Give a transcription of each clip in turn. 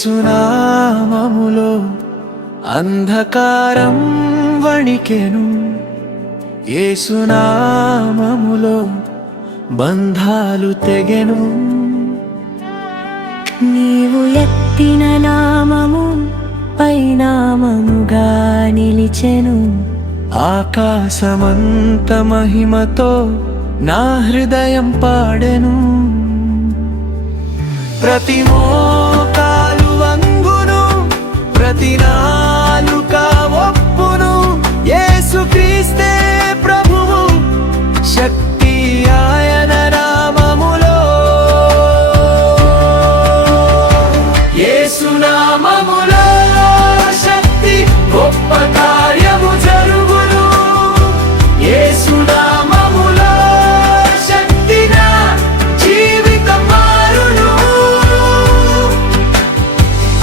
యేసునామములో అంధకారం వణికెను, యేసునామములో బంధాలు తెగెను. నీవు ఎత్తిన నామము పైనామముగా నిలిచెను. ఆకాశమంత మహిమతో నా హృదయం పాడెను. ప్రతి మోకాలు వంగును, ప్రతి నాలుక ఒప్పును, యేసుక్రీస్తే ప్రభువు, శక్తి ఆయన నామములో. యేసునామములో శక్తి, గొప్ప కార్యము జరుగును. యేసునామములో శక్తి, నా జీవితం మారును.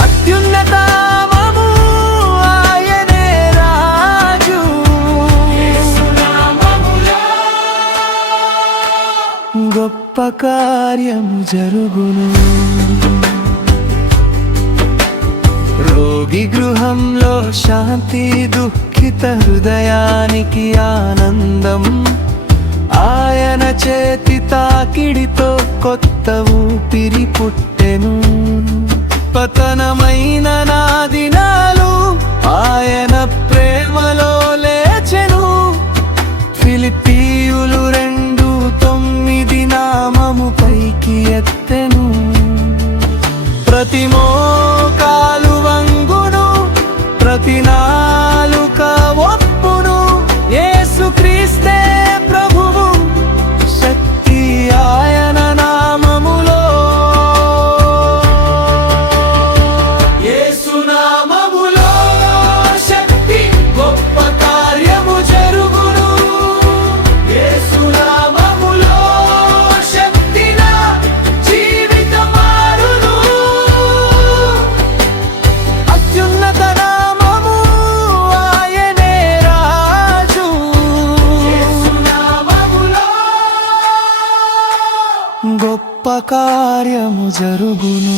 అత్యున్నత నామము ఆయనే రాజు. యేసునామములో గొప్ప కార్యము జరుగును. రోగి గృహంలో శాంతి, దుఃఖిత హృదయానికి ఆనందం. ఆయన చేతి తాకిడితో కొత్త ఊపిరి పుట్టెను. పతనమైన నా దినాలు ఆయన ప్రేమలో లేచెను. ఫిలిప్పీయులు 2:9 నామము పైకి ఎత్తెను. ప్రతి మోకాలు వంగును, ప్రతి నాలుక ఒప్పును, యేసుక్రీస్తే ప్రభువు, శక్తి ఆయన నామములో. యేసునామములో శక్తి, గొప్ప కార్యము జరుగును. యేసునామములో శక్తి, నా జీవితం మారును. అత్యున్నత నామము ఆయనే రాజు. యేసునామములో గొప్ప కార్యము జరుగును.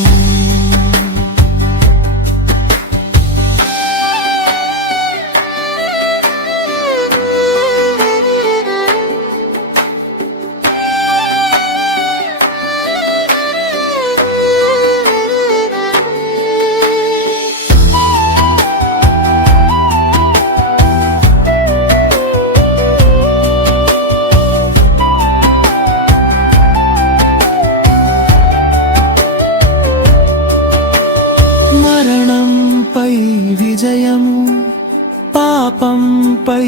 మరణంపై విజయము, పాపంపై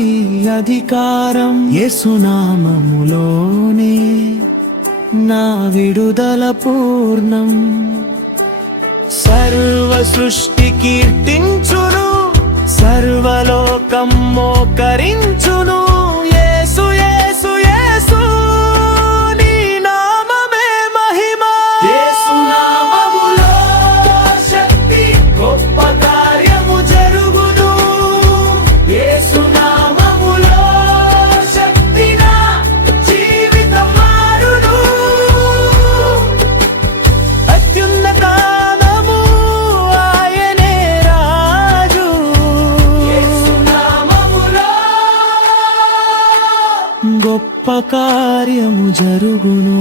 అధికారం, యేసునామములోనే నా విడుదల పూర్ణం. సర్వ సృష్టి కీర్తించును, సర్వలోకం మోకరించును. యేసు యేసు యేసు, నీ నామమే మహిమ. యేసునామములో శక్తి, గొప్ప కార్యము జరుగును. యేసునామములో శక్తి, నా జీవితం మారును. అత్యున్నత నామము ఆయనే రాజు. యేసునామములో గొప్ప కార్యము జరుగును.